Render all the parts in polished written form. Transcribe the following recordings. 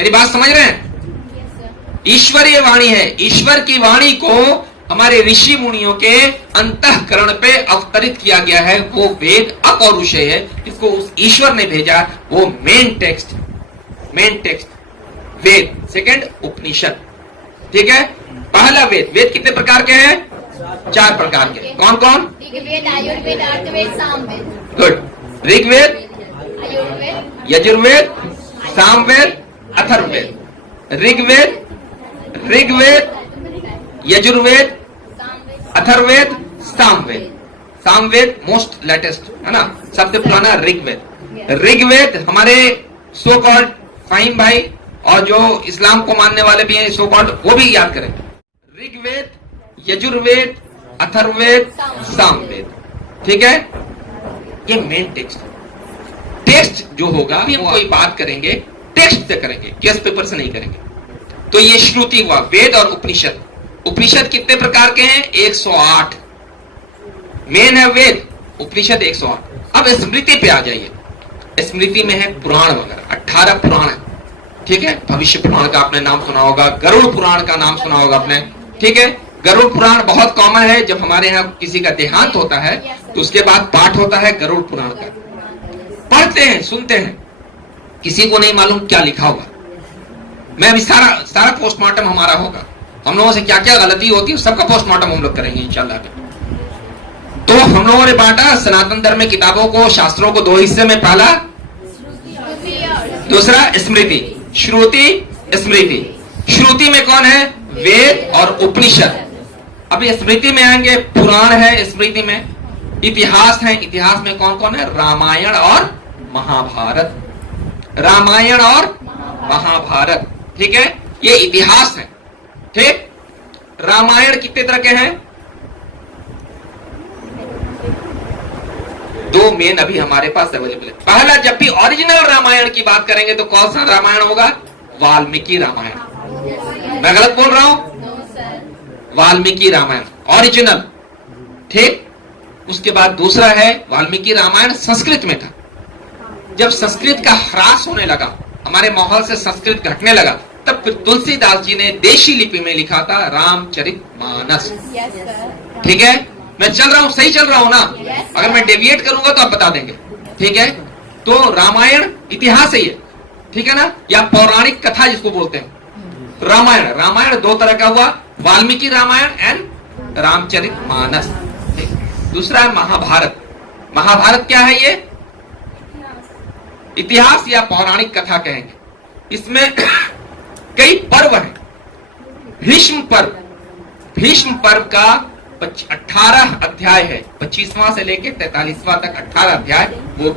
मेरी बात समझ रहे हैं? ईश्वरीय वाणी है। ईश्वर की वाणी को हमारे ऋषि मुनियों के अंतःकरण पे अवतरित किया गया है। वो वेद अपौरुषेय है, इसको उस ईश्वर ने भेजा। वो मेन टेक्स्ट वेद, सेकंड उपनिषद। ठीक है, पहला वेद। वेद कितने प्रकार के हैं? 4 प्रकार के। कौन कौन? Rigveda, Ayurveda, Atharvaveda, Samaveda. Good. Rigveda, Yajurveda, Samaveda, Atharvaveda. Rigveda, Yajurveda, Atharvaveda, Samaveda. Samaveda most latest है ना, सबसे पुराना ऋग्वेद। ऋग्वेद हमारे सो कॉल्ड फाहिम भाई और जो इस्लाम को मानने वाले भी हैं सो कॉल्ड, वो भी याद करें। ऋग्वेद, यजुर्वेद, अथर्ववेद, सामवेद। ठीक है, ये मेन टेक्स्ट जो होगा हम कोई बात करेंगे टेक्स्ट से करेंगे, गेस्ट पेपर से नहीं करेंगे। तो ये श्रुति हुआ, वेद और उपनिषद। उपनिषद कितने प्रकार के हैं? 108। मेन है वेद, उपनिषद 108। अब स्मृति पे आ जाइए। स्मृति में है पुराण वगैरह, 18 पुराण है। ठीक है, भविष्य पुराण का आपने नाम सुना होगा, गरुड़ पुराण का नाम सुना होगा आपने। ठीक है, गरुड़ पुराण बहुत कॉमन है। जब हमारे यहाँ किसी का देहांत होता है तो उसके बाद पाठ होता है गरुड़ पुराण का, पढ़ते हैं, सुनते हैं। किसी को नहीं मालूम क्या लिखा होगा। मैं अभी सारा पोस्टमार्टम हमारा होगा, हम लोगों से क्या क्या गलती होती है सबका पोस्टमार्टम हम लोग करेंगे इंशाल्लाह। तो हम लोगों ने बांटा सनातन धर्म में किताबों को, शास्त्रों को 2 हिस्से में। पहला, दूसरा स्मृति। श्रुति, स्मृति। श्रुति में कौन है? वेद और उपनिषद। अभी स्मृति में आएंगे, पुराण है स्मृति में, इतिहास है। इतिहास में कौन कौन है? रामायण और महाभारत। रामायण और महाभारत। ठीक है, ये इतिहास है। ठीक, रामायण कितने तरह के हैं? 2 मेन अभी हमारे पास अवेलेबल है। पहला, जब भी ओरिजिनल रामायण की बात करेंगे तो कौन सा रामायण होगा? वाल्मीकि रामायण। मैं गलत बोल रहा हूं? वाल्मीकि रामायण ओरिजिनल। ठीक, उसके बाद दूसरा है वाल्मीकि रामायण संस्कृत में था। जब संस्कृत का ह्रास होने लगा, हमारे माहौल से संस्कृत घटने लगा, तब फिर तुलसीदास जी ने देशी लिपि में लिखा था रामचरितमानस। ठीक है, मैं चल रहा हूं, सही चल रहा हूं ना? अगर मैं डेविएट करूंगा तो आप बता देंगे। ठीक है, तो रामायण इतिहास है ये, ठीक है ना, या पौराणिक कथा जिसको बोलते हैं। रामायण 2 तरह का हुआ, वाल्मीकि रामायण एंड रामचरितमानस। दूसरा है महाभारत। महाभारत क्या है? ये इतिहास या पौराणिक कथा कहेंगे। इसमें कई पर्व हैं। भीष्म पर्व का 18 अध्याय है, 25वां से लेके 43वां तक 18 अध्याय। वो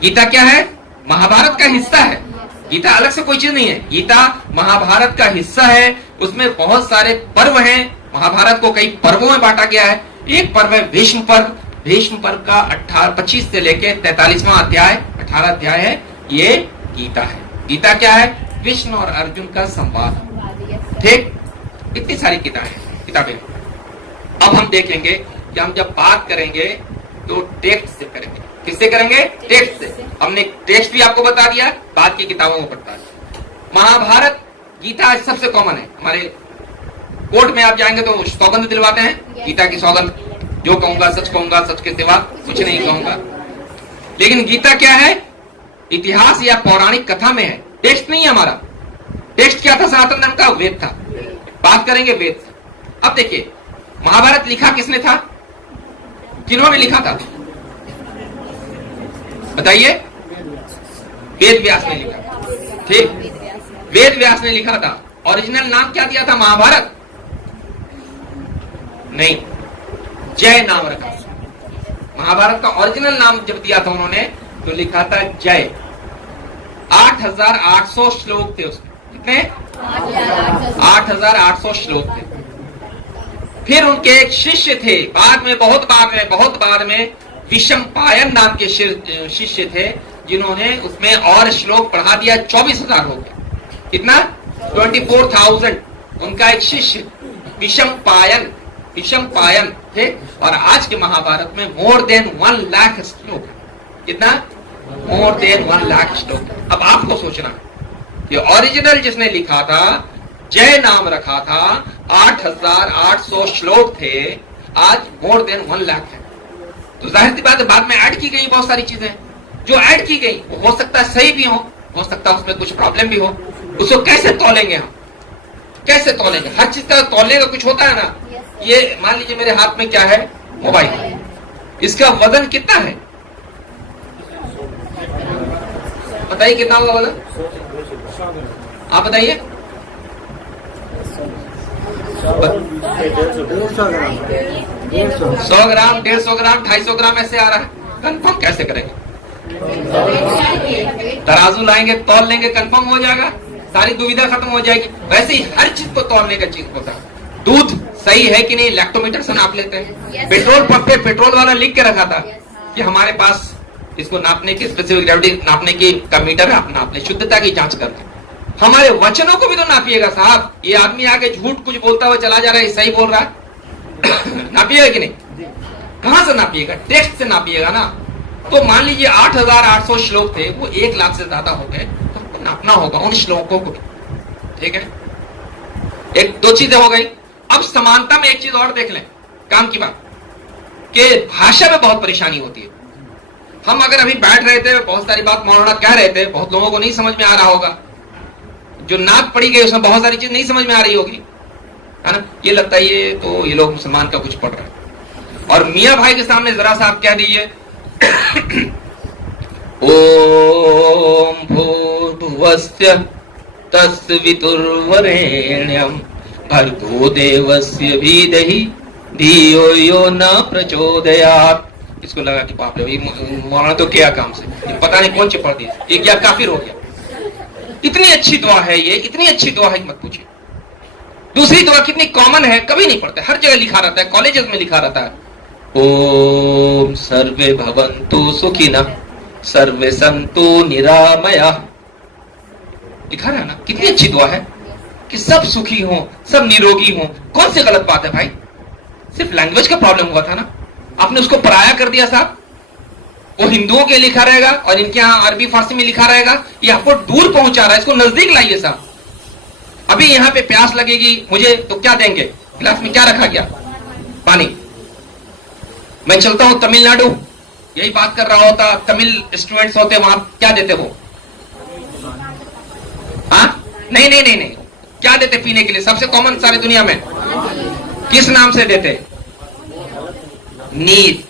गीता क्या है? महाभारत का हिस्सा है। गीता अलग से कोई चीज नहीं है, गीता महाभारत का हिस्सा है। उसमें बहुत सारे पर्व हैं। महाभारत को कई पर्वों में बांटा गया है। एक पर्व है भीष्म पर्व। भीष्म पर्व का 28 से लेके 43वां अध्याय, 18 अध्याय है, ये गीता है। गीता क्या है? कृष्ण और अर्जुन का संवाद। ठीक, इतनी सारी किताबें। अब हम देखेंगे कि हम जब बात करेंगे तो टेक्स्ट से करेंगे। किससे करेंगे? टेक्स्ट से। हमने टेक्स्ट भी आपको बता दिया, बाद की किताबों को बता दिया। महाभारत, गीता सबसे कॉमन है। हमारे कोर्ट में आप जाएंगे तो सौगंध दिलवाते हैं, गीता की सौगंध, जो कहूंगा सच के सिवा कुछ नहीं कहूंगा। लेकिन गीता क्या है? इतिहास या पौराणिक कथा में है, टेक्स्ट नहीं है हमारा। टेक्स्ट क्या था सनातन धर्म का? वेद था। बात करेंगे वेद से। अब देखिए, महाभारत लिखा किसने था? किन्होंने लिखा था? बताइए। वेद व्यास ने लिखा। ठीक, वेद व्यास ने लिखा था। ओरिजिनल नाम क्या दिया था? महाभारत नहीं, जय नाम रखा। महाभारत का ओरिजिनल नाम जब दिया था उन्होंने तो लिखा था जय। 8800 श्लोक थे उसमें। कितने? 8800 श्लोक थे। फिर उनके एक शिष्य थे, बहुत बाद में विषमपायन नाम के शिष्य थे, जिन्होंने उसमें और श्लोक बढ़ा दिया। 24,000 हो गया। कितना? 24,000। उनका एक शिष्य विषमपायन थे। और आज के महाभारत में मोर देन 1 लाख श्लोक। कितना? मोर देन 1 लाख श्लोक। अब आपको सोचना, कि ओरिजिनल जिसने लिखा था, जय नाम रखा था, 8,800 श्लोक थे, आज मोर देन 1 लाख है। तो जाहिर सी बात है, बाद में ऐड की गई बहुत सारी चीजें, जो ऐड की गई वो हो सकता है सही भी हो सकता है उसमें कुछ प्रॉब्लम भी हो। उसको कैसे तौलेंगे हम, कैसे तौलेंगे? हर चीज का तौलने का कुछ होता है ना। ये मान लीजिए मेरे हाथ में क्या है, मोबाइल, इसका वजन कितना है बताइए, कितना होगा वजन, आप बताइए। 100 ग्राम, 150 ग्राम, 250 ग्राम ऐसे आ रहा है। कंफर्म कैसे करेंगे? तराजू लाएंगे, तौल लेंगे, कंफर्म हो जाएगा, सारी दुविधा खत्म हो जाएगी। वैसे ही हर चीज को तौलने का चीज होता है। दूध सही है कि नहीं, लैक्टोमीटर से नाप लेते हैं। पेट्रोल पंप पे पेट्रोल वाला लिख के रखा था कि हमारे पास इसको नापने की, स्पेसिफिक ग्रेविटी नापने की का मीटर है, आप नाप ले, शुद्धता की जांच करके। हमारे वचनों को भी तो नापिएगा साहब। ये आदमी आगे झूठ कुछ बोलता हुआ चला जा रहा है, सही बोल रहा है नापिएगा कि नहीं? कहां से नापिएगा? टेक्स्ट से नापिएगा ना। तो मान लीजिए 8,800 श्लोक थे, वो 1 लाख से ज्यादा हो गए, तो हमको नापना होगा उन श्लोकों को, ठीक है? एक दो चीजें हो गई। अब समानता में एक चीज और देख लें, काम की बात, कि भाषा में बहुत परेशानी होती है। हम अगर अभी बैठ रहे थे, बहुत सारी बात मौलाना कह रहे थे, बहुत लोगों को नहीं समझ में आ रहा होगा, जो नाक पड़ी गई उसमें बहुत सारी चीज नहीं समझ में आ रही होगी, है ना? ये लगता है ये लोग मुसलमान का कुछ पढ़ रहे हैं। और मियाँ भाई के सामने जरा सा आप कह दीजिए ओम भूर्भुवस्स्य तस्वितुर्वरेण्यम भर्गो देवस्य धीमहि धियो यो न प्रचोदयात्। इसको लगा कि बाप रे, मौलाना तो क्या काम से, ये पता नहीं कौन सी पढ़ दी, ये क्या काफिर हो गया। इतनी अच्छी दुआ है ये, इतनी अच्छी दुआ है, मत पूछिए। दूसरी दुआ कितनी कॉमन है, कभी नहीं पढ़ते, हर जगह लिखा रहता है, कॉलेजेस में लिखा रहता है, ओम सर्वे भवन्तु सुखिनः सर्वे सन्तु निरामयाः। लिखा रहा ना, कितनी अच्छी दुआ है कि सब सुखी हो, सब निरोगी हो। कौन सी गलत बात है भाई? सिर्फ लैंग्वेज का प्रॉब्लम हुआ था ना, आपने उसको पराया कर दिया साहब। वो हिंदुओं के लिखा रहेगा और इनके यहाँ अरबी फारसी में लिखा रहेगा, ये आपको दूर पहुंचा रहा है, इसको नजदीक लाइए साहब। अभी यहाँ पे प्यास लगेगी मुझे, तो क्या देंगे? गिलास में क्या रखा गया? पानी। मैं चलता हूं तमिलनाडु, यही बात कर रहा होता, तमिल स्टूडेंट्स होते वहां, क्या देते वो? हाँ, नहीं नहीं नहीं नहीं, क्या देते पीने के लिए? सबसे कॉमन सारी दुनिया में किस नाम से देते? नीर।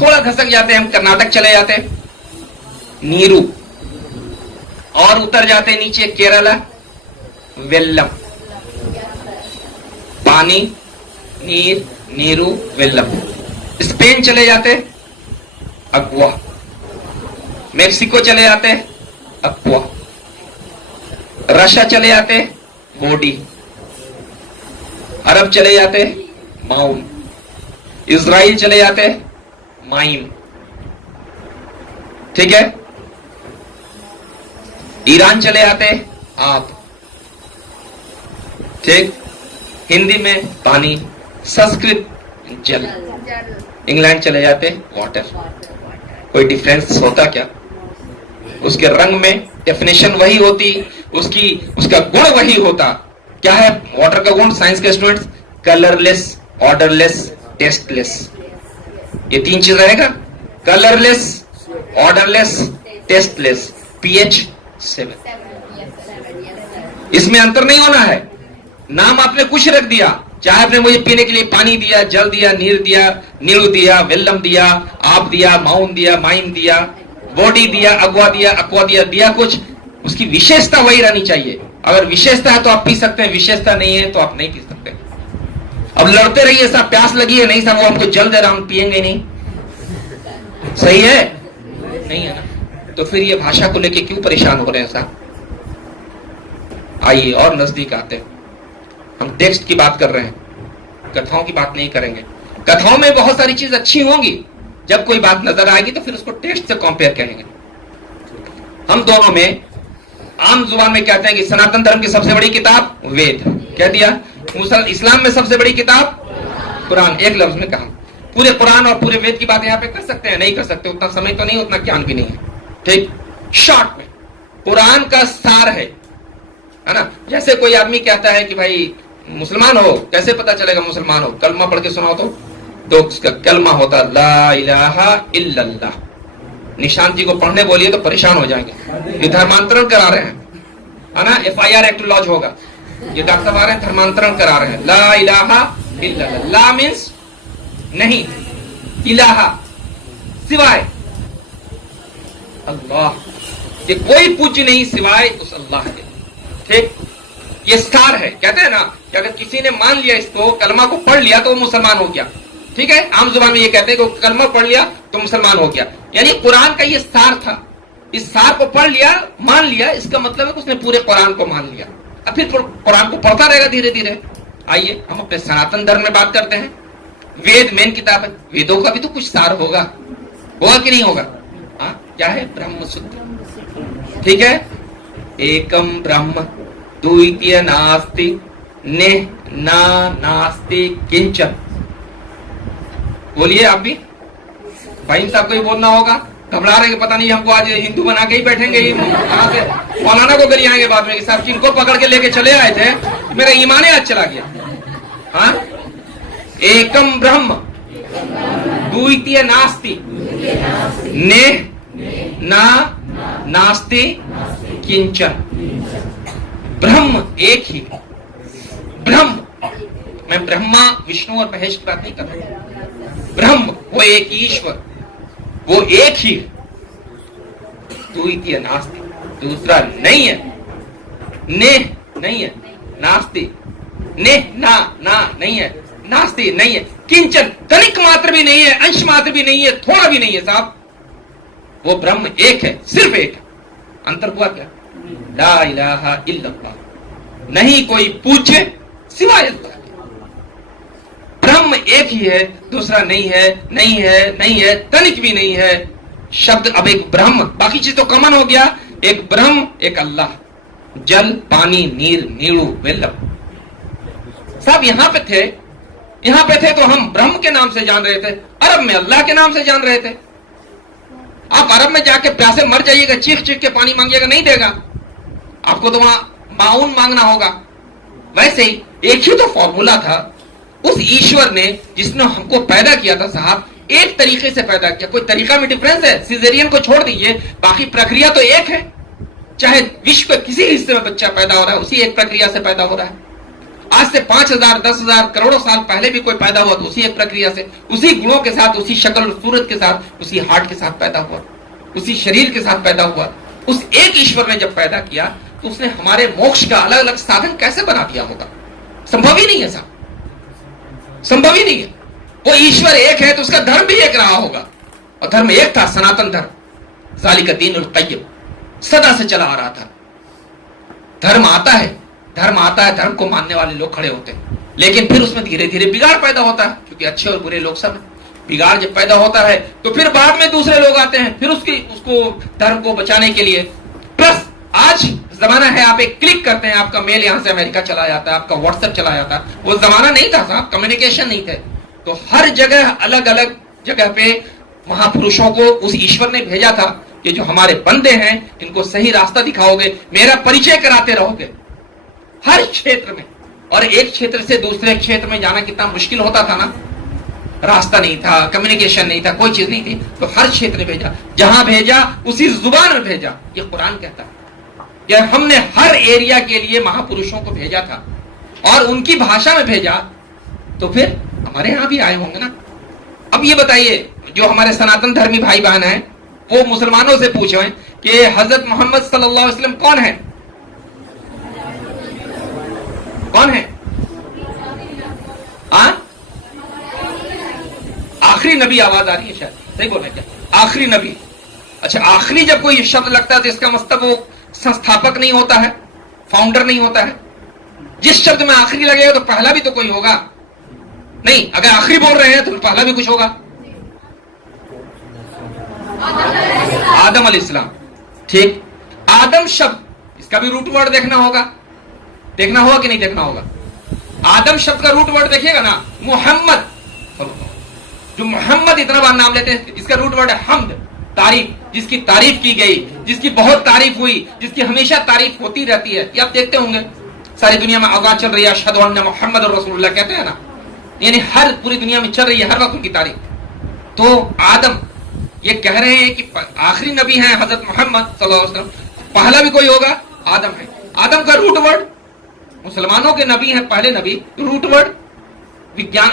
थोड़ा घसक जाते हम, कर्नाटक चले जाते नीरू, और उतर जाते नीचे केरला वेल्लम। पानी, नीर, नीरू, वेल्लम। स्पेन चले जाते अक्वा, मेक्सिको चले जाते अक्वा, रशिया चले जाते बॉडी, अरब चले जाते माउन, इजराइल चले जाते माइन, ठीक है? ईरान चले जाते आप, ठीक? हिंदी में पानी, संस्कृत जल, इंग्लैंड चले जाते वाटर। कोई डिफरेंस होता क्या? उसके रंग में डेफिनेशन वही होती, उसका गुण वही होता। क्या है वाटर का गुण साइंस के स्टूडेंट्स? Colourless, odourless, tasteless. ये 3 चीज रहेगा, कलरलेस, ऑर्डरलेस, टेस्टलेस। पीएच 7। इसमें अंतर नहीं होना है। नाम आपने कुछ रख दिया, चाहे आपने मुझे पीने के लिए पानी दिया, जल दिया, नीर दिया, नीलू दिया, वेल्लम दिया, आप दिया, माउन दिया, माइन दिया, बॉडी दिया, अगवा दिया, अक्वा दिया कुछ, उसकी विशेषता वही रहनी चाहिए। अगर विशेषता है तो आप पी सकते हैं, विशेषता नहीं है तो आप नहीं पी सकते। अब लड़ते रहिए साहब, प्यास लगी है, नहीं साहब वो हमको जल दे रहा, हम पिएंगे नहीं, सही है? नहीं है ना? तो फिर ये भाषा को लेके क्यों परेशान हो रहे हैं साहब? आइए और नजदीक आते हैं। हम टेक्स्ट की बात कर रहे हैं, कथाओं की बात नहीं करेंगे। कथाओं में बहुत सारी चीज अच्छी होंगी, जब कोई बात नजर आएगी तो फिर उसको टेक्स्ट से कंपेयर करेंगे। हम दोनों में आम जुबान में कहते हैं कि सनातन धर्म की सबसे बड़ी किताब वेद, कह दिया। इस्लाम में सबसे बड़ी किताब कुरान, एक लफ्ज में कहा। पूरे कुरान और पूरे वेद की बात यहाँ पे कर सकते हैं? नहीं कर सकते, उतना समय तो नहीं, उतना ज्ञान भी नहीं है, ठीक? शॉर्ट में कुरान का सार है ना। जैसे कोई आदमी कहता है कि भाई मुसलमान हो, कैसे पता चलेगा मुसलमान हो? कलमा पढ़ के सुनाओ तो उसका कलमा होता ला इलाहा इल्लल्लाह। निशांत जी को पढ़ने बोलिए तो परेशान हो जाएंगे, ये धर्मांतरण करा रहे हैं, है ना। FIR एक्ट लॉन्च होगा, ये डॉक्टर साहब आ रहे हैं धर्मांतरण करा रहे हैं। ला इलाहा इल्लल्लाह, ला मीन्स नहीं, इलाहा सिवाय अल्लाह कि कोई पूज्य नहीं सिवाय उस अल्लाह के। ठीक, ये सार है। कहते हैं ना कि अगर किसी ने मान लिया इसको, कलमा को पढ़ लिया तो वो मुसलमान हो गया। ठीक है, आम जुबान में ये कहते हैं कि कलमा पढ़ लिया तो मुसलमान हो गया। यानी कुरान का ये सार था, इस सार को पढ़ लिया, मान लिया, इसका मतलब है कि उसने पूरे कुरान को मान लिया। अब फिर कुरान को पढ़ता रहेगा धीरे धीरे। आइए हम अपने सनातन धर्म में बात करते हैं। वेद मेन किताब है, वेदों का भी तो कुछ सार होगा कि नहीं होगा? हाँ, क्या है? ब्रह्म सूत्र। ठीक है, एकम ब्रह्म द्वितीय नास्ति ने ना नास्ति किंचन। बोलिए आप भी, भाई साहब को ही बोलना होगा। घबरा रहे पता नहीं हमको आज हिंदू बना के ही बैठेंगे, कहां से मौलाना को गली आएंगे बाद में साहब किनको पकड़ के लेके चले आए थे, मेरा ईमान आज चला गया। हाँ, एकम ब्रह्म द्वितीय नास्ति ने ना नास्ति किंचन। ब्रह्म एक ही, ब्रह्म, मैं ब्रह्मा विष्णु और महेश की बात नहीं कर रहा। ब्रह्म वो एक ईश्वर, वो एक ही, द्वितीय नास्ति, दूसरा नहीं है। ने नहीं है, नास्ति, ने ना नहीं है, नास्ति नहीं है, किंचन तनिक मात्र भी नहीं है, अंश मात्र भी नहीं है, थोड़ा भी नहीं है साहब। वो ब्रह्म एक है, सिर्फ एक। अंतर हुआ क्या? ला इलाहा इल्लल्लाह, नहीं कोई पूज्य सिवाय अल्लाह। ब्रह्म एक ही है, दूसरा नहीं है, नहीं है, नहीं है, तनिक भी नहीं है। शब्द अब एक ब्रह्म, बाकी चीज तो कॉमन हो गया। एक ब्रह्म, एक अल्लाह। जल, पानी, नीर, नीड़ू, वेल्लम। साहब यहां पे थे तो हम ब्रह्म के नाम से जान रहे थे, अरब में अल्लाह के नाम से जान रहे थे। आप अरब में जाके प्यासे मर जाइएगा, चीख चीख के पानी मांगिएगा, नहीं देगा आपको, तो वहां माउन मांगना होगा। वैसे ही एक ही तो फॉर्मूला था। उस ईश्वर ने जिसने हमको पैदा किया था साहब, एक तरीके से पैदा किया। कोई तरीका में डिफरेंस है? सिजेरियन को छोड़ दीजिए, बाकी प्रक्रिया तो एक है। चाहे विश्व के किसी हिस्से में बच्चा पैदा हो रहा है, उसी एक प्रक्रिया से पैदा हो रहा है। आज से 5000, 10,000, करोड़ों साल पहले भी कोई पैदा हुआ तो उसी एक प्रक्रिया से, उसी गुणों के साथ, उसी शक्ल और सूरत के साथ, उसी हार्ट के साथ पैदा हुआ, उसी शरीर के साथ पैदा हुआ। उस एक ईश्वर ने जब पैदा किया तो उसने हमारे मोक्ष का अलग अलग साधन कैसे बना दिया होगा? संभव ही नहीं है साहब, संभव ही नहीं है। वो ईश्वर एक है तो उसका धर्म भी एक रहा होगा, और धर्म एक था, सनातन धर्म। ज़ालिका दीनुल क़य्यिम, सदा से चला आ रहा था। धर्म आता है, धर्म को मानने वाले लोग खड़े होते हैं, लेकिन फिर उसमें धीरे धीरे बिगाड़ पैदा होता है, क्योंकि अच्छे और बुरे लोग सब हैं। बिगाड़ जब पैदा होता है तो फिर बाद में दूसरे लोग आते हैं, फिर उसको धर्म को बचाने के लिए। प्लस आज जमाना है, आप एक क्लिक करते हैं, आपका मेल यहां से अमेरिका चला जाता है, आपका व्हाट्सएप चला जाता है। वो जमाना नहीं था साहब, कम्युनिकेशन नहीं थे, तो हर जगह अलग अलग जगह पे महापुरुषों को उस ईश्वर ने भेजा था कि जो हमारे बंदे हैं इनको सही रास्ता दिखाओगे, मेरा परिचय कराते रहोगे हर क्षेत्र में। और एक क्षेत्र से दूसरे क्षेत्र में जाना कितना मुश्किल होता था ना, रास्ता नहीं था, कम्युनिकेशन नहीं था, कोई चीज नहीं थी, तो हर क्षेत्र में भेजा, जहां भेजा उसी जुबान में भेजा। ये कुरान कहता है कि हमने हर एरिया के लिए महापुरुषों को भेजा था और उनकी भाषा में भेजा, तो फिर हमारे यहां भी आए होंगे ना। अब ये बताइए, जो हमारे सनातन धर्मी भाई बहन हैं वो मुसलमानों से पूछे कि हजरत मोहम्मद सल्लल्लाहु अलैहि वसल्लम कौन है? कौन है? आखिरी नबी। आवाज आ रही है शायद, सही बोल रहे क्या? आखिरी नबी। अच्छा, आखिरी जब कोई शब्द लगता है तो इसका मतलब वो संस्थापक नहीं होता है, फाउंडर नहीं होता है। जिस शब्द में आखिरी लगेगा तो पहला भी तो कोई होगा नहीं। अगर आखिरी बोल रहे हैं तो पहला भी कुछ होगा। आदम अलैहिस्सलाम, ठीक। आदम शब्द, इसका भी रूट वर्ड देखना होगा कि नहीं देखना होगा? आदम शब्द का रूट वर्ड देखिएगा ना, मोहम्मद। जो मोहम्मद इतना बार नाम लेते हैं, इसका रूट वर्ड है हमद, तारीफ, जिसकी तारीफ की गई, जिसकी बहुत तारीफ हुई, जिसकी हमेशा तारीफ होती रहती है, ये आप देखते होंगे सारी दुनिया में आवाज चल रही है अशहदु अन्ना मुहम्मद रसूलुल्लाह कहते हैं ना, यानी हर पूरी दुनिया में चल रही है हर वक्त उनकी तारीफ। तो आदम ये कह रहे हैं कि आखिरी नबी हैं हजरत मोहम्मद सल्लल्लाहु अलैहि वसल्लम, पहला भी कोई होगा आदम है। आदम का रूट वर्ड, मुसलमानों के नबी हैं पहले नबी, रूट वर्ड विज्ञान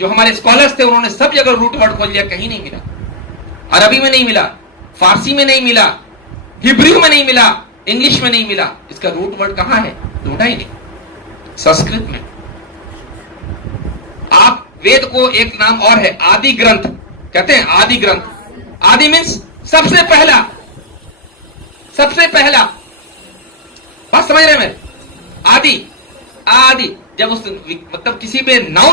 जो हमारे स्कॉलर्स थे उन्होंने सब जगह रूट वर्ड खोल लिया, कहीं नहीं मिला। अरबी में नहीं मिला, फारसी में नहीं मिला, हिब्रू में नहीं मिला, इंग्लिश में नहीं मिला। इसका रूट वर्ड कहां है? ढूंढा ही नहीं, संस्कृत में। आप वेद को एक नाम और है आदि ग्रंथ कहते हैं, आदि ग्रंथ। आदि मीन्स सबसे पहला, सबसे पहला। बात समझ रहे हैं? आदि, आदि जब उस मतलब किसी पे नाउन